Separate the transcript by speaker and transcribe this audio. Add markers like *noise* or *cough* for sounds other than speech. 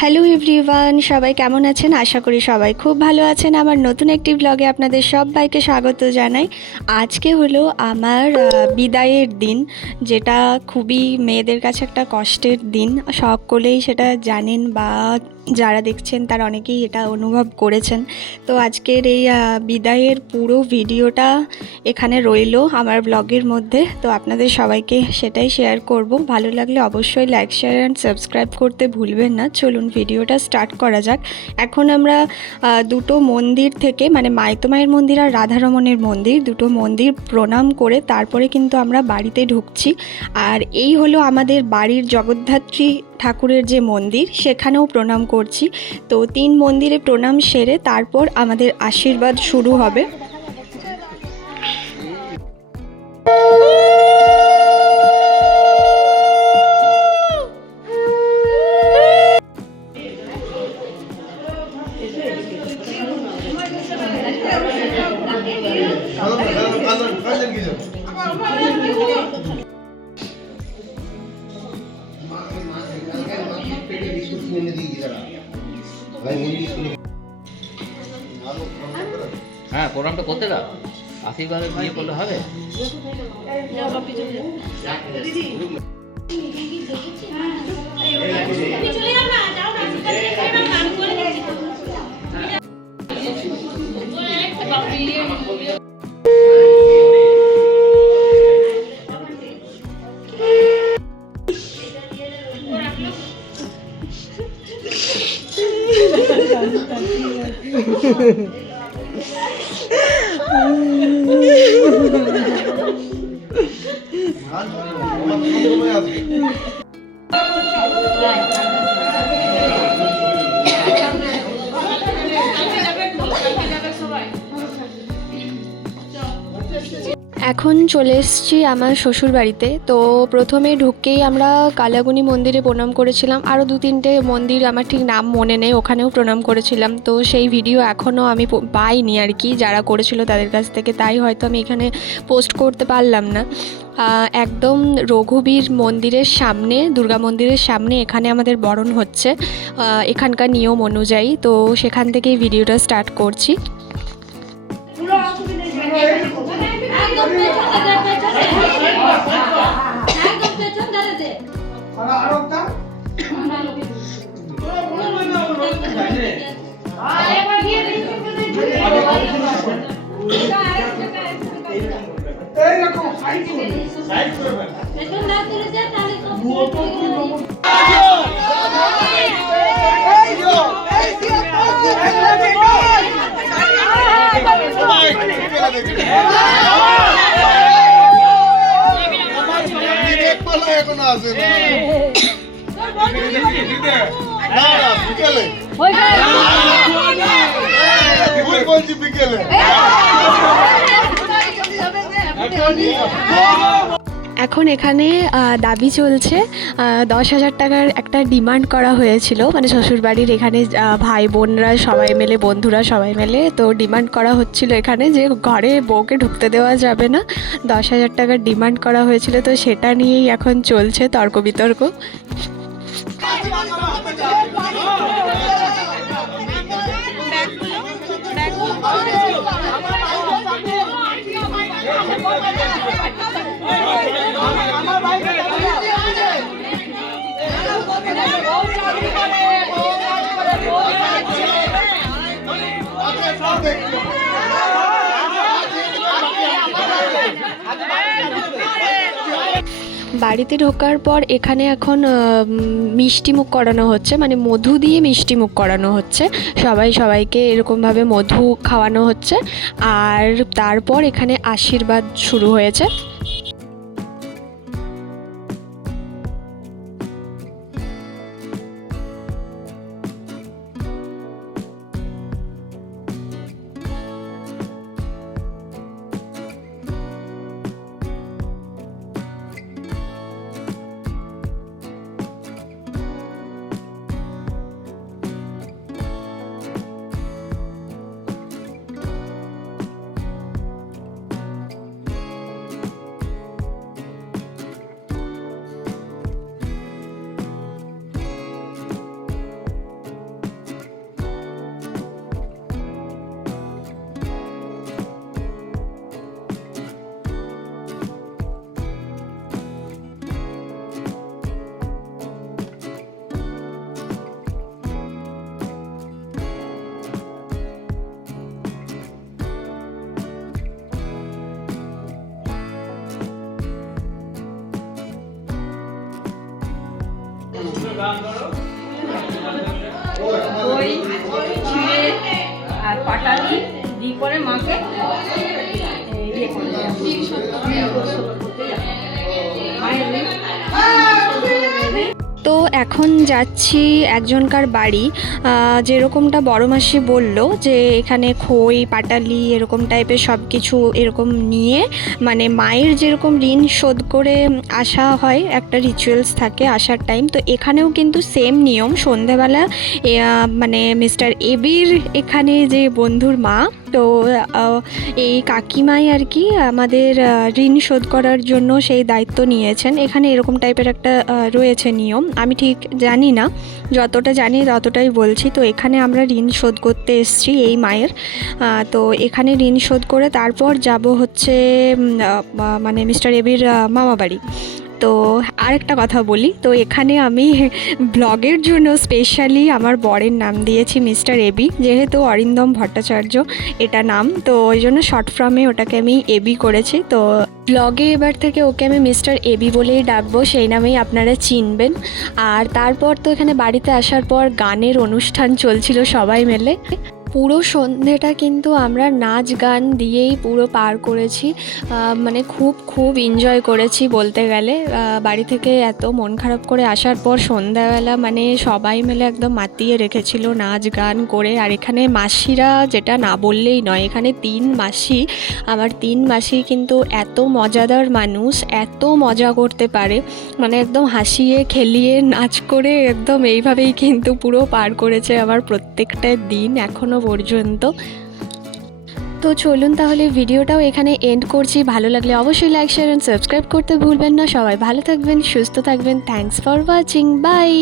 Speaker 1: Hello everyone সবাই কেমন আছেন? আশা করি সবাই খুব ভালো আছেন। আমার নতুন একটি ব্লগে আপনাদের সবাইকে স্বাগত জানাই। আজকে হলো আমার বিদায়ের দিন, যেটা খুবই মেয়েদের কাছে একটা কষ্টের দিন। সকলেই সেটা জানেন বা যারা দেখছেন, তার অনেকেই এটা অনুভব করেছেন। তো আজকের এই বিদায়ের পুরো ভিডিওটা এখানে রইল আমার ব্লগের মধ্যে। তো আপনাদের সবাইকে সেটাই শেয়ার করব। ভালো লাগলে অবশ্যই লাইক শেয়ার অ্যান্ড সাবস্ক্রাইব করতে ভুলবেন না। চলুন ভিডিওটা স্টার্ট করা যাক। এখন আমরা দুটো মন্দির থেকে মানে মাইতমায়ের মন্দির আর রাধারমণের মন্দির, দুটো মন্দির প্রণাম করে তারপরে কিন্তু আমরা বাড়িতে ঢুকছি। আর এই হলো আমাদের বাড়ির জগদ্ধাত্রী ঠাকুরের যে মন্দির, সেখানেও প্রণাম করছি। তো তিন মন্দিরে প্রণাম সেরে তারপর আমাদের আশীর্বাদ শুরু হবে।
Speaker 2: হ্যাঁ প্রোগ্রামটা করতে দাও। আশীর্বাদে বিয়ে করলে হবে। *laughs* *laughs* সবাই। হ্যাঁ।
Speaker 1: এখন চলে এসেছি আমার শ্বশুর বাড়িতে তো প্রথমে ঢুককেই আমরা কালাগুনি মন্দিরে প্রণাম করেছিলাম। আরও দু তিনটে মন্দির আমার ঠিক নাম মনে নেই, ওখানেও প্রণাম করেছিলাম। তো সেই ভিডিও এখনও আমি পাইনি আর কি, যারা করেছিল তাদের কাছ থেকে। তাই হয়তো আমি এখানে পোস্ট করতে পারলাম না। একদম রঘুবীর মন্দিরের সামনে, দুর্গা মন্দিরের সামনে এখানে আমাদের বরণ হচ্ছে। এখানকার নিয়ম অনুযায়ী। তো সেখান থেকেই ভিডিওটা স্টার্ট করছি।
Speaker 3: একদম পেছন দাঁড়া পেছন একদম পেছন দাঁড়া তুলে দে তাহলে তো
Speaker 4: এখনও আছে বিকেলে বলছি বিকেলে
Speaker 1: এখন এখানে দাবি চলছে দশ হাজার টাকার একটা ডিমান্ড করা হয়েছিল। মানে শ্বশুরবাড়ির এখানে ভাই বোনরা সবাই মিলে, বন্ধুরা সবাই মিলে, তো ডিমান্ড করা হচ্ছিল এখানে যে ঘরে বউকে ঢুকতে দেওয়া যাবে না। দশ হাজার টাকার ডিমান্ড করা হয়েছিল, তো সেটা নিয়েই এখন চলছে তর্ক বিতর্ক। বাড়িতে ঢোকার পর এখানে এখন মিষ্টিমুখ মিষ্টি মুখ করানো হচ্ছে মানে মধু দিয়ে মিষ্টি মুখ করানো হচ্ছে। সবাই সবাইকে এরকমভাবে মধু খাওয়ানো হচ্ছে। আর তারপর এখানে আশীর্বাদ শুরু হয়েছে।
Speaker 5: দই চিড়ে আর পাটালি দিয়ে করে মাকে ইয়ে করে মায়ের
Speaker 1: এখন যাচ্ছি একজনকার বাড়ি। যেরকমটা বড় মাসি বলল যে, এখানে খই, পাটালি এরকম টাইপের সব কিছু এরকম নিয়ে মানে মায়ের যেরকম ঋণ শোধ করে আসা হয়, একটা রিচুয়ালস থাকে আসার টাইম তো এখানেও কিন্তু সেম নিয়ম। সন্ধেবেলা মানে মিস্টার এবির এখানে যে বন্ধুর মা তো এই কাকিমাই আর কি আমাদের ঋণ শোধ করার জন্য সেই দায়িত্ব নিয়েছেন। এখানে এরকম টাইপের একটা রয়েছে নিয়ম। আমি ঠিক জানি না যতটা জানি ততটাই বলছি। তো এখানে আমরা ঋণ শোধ করতে এসেছি এই মায়ের। তো এখানে ঋণ শোধ করে তারপর যাব হচ্ছে মানে মিস্টার এবির আহ, মামা বাড়ি তো আরেকটা কথা বলি, তো এখানে আমি ব্লগের জন্য স্পেশালি আমার বরের নাম দিয়েছি মিস্টার এবি যেহেতু অরিন্দম ভট্টাচার্য এটা নাম, তো ওই জন্য শর্ট ফর্মে ওটাকে আমি এবি করেছি, তো ব্লগে এবার থেকে ওকে আমি মিস্টার এবি বলেই ডাকবো, সেই নামেই আপনারা চিনবেন। আর তারপর তো এখানে বাড়িতে আসার পর গানের অনুষ্ঠান চলছিল সবাই মিলে। পুরো সন্ধেটা কিন্তু আমরা নাচ গান দিয়েই পুরো পার করেছি। মানে খুব খুব এনজয় করেছি বলতে গেলে। বাড়ি থেকে এত মন খারাপ করে আসার পর সন্ধ্যাবেলা মানে সবাই মিলে একদম মাতিয়ে রেখেছিল নাচ গান করে। আর এখানে মাসিরা যেটা না বললেই নয়, এখানে তিন মাসি। আমার তিন মাসি কিন্তু এত মজাদার মানুষ, এত মজা করতে পারে। মানে একদম হাসিয়ে, খেলিয়ে, নাচ করে একদম এইভাবেই কিন্তু পুরো পার করেছে আমার প্রত্যেকটা দিন। এখনও পর্যন্ত। তো চলুন তাহলে ভিডিওটাও এখানে এন্ড করছি। ভালো লাগলে অবশ্যই লাইক শেয়ার অ্যান্ড সাবস্ক্রাইব করতে ভুলবেন না। সবাই ভালো থাকবেন, সুস্থ থাকবেন। Thanks for watching by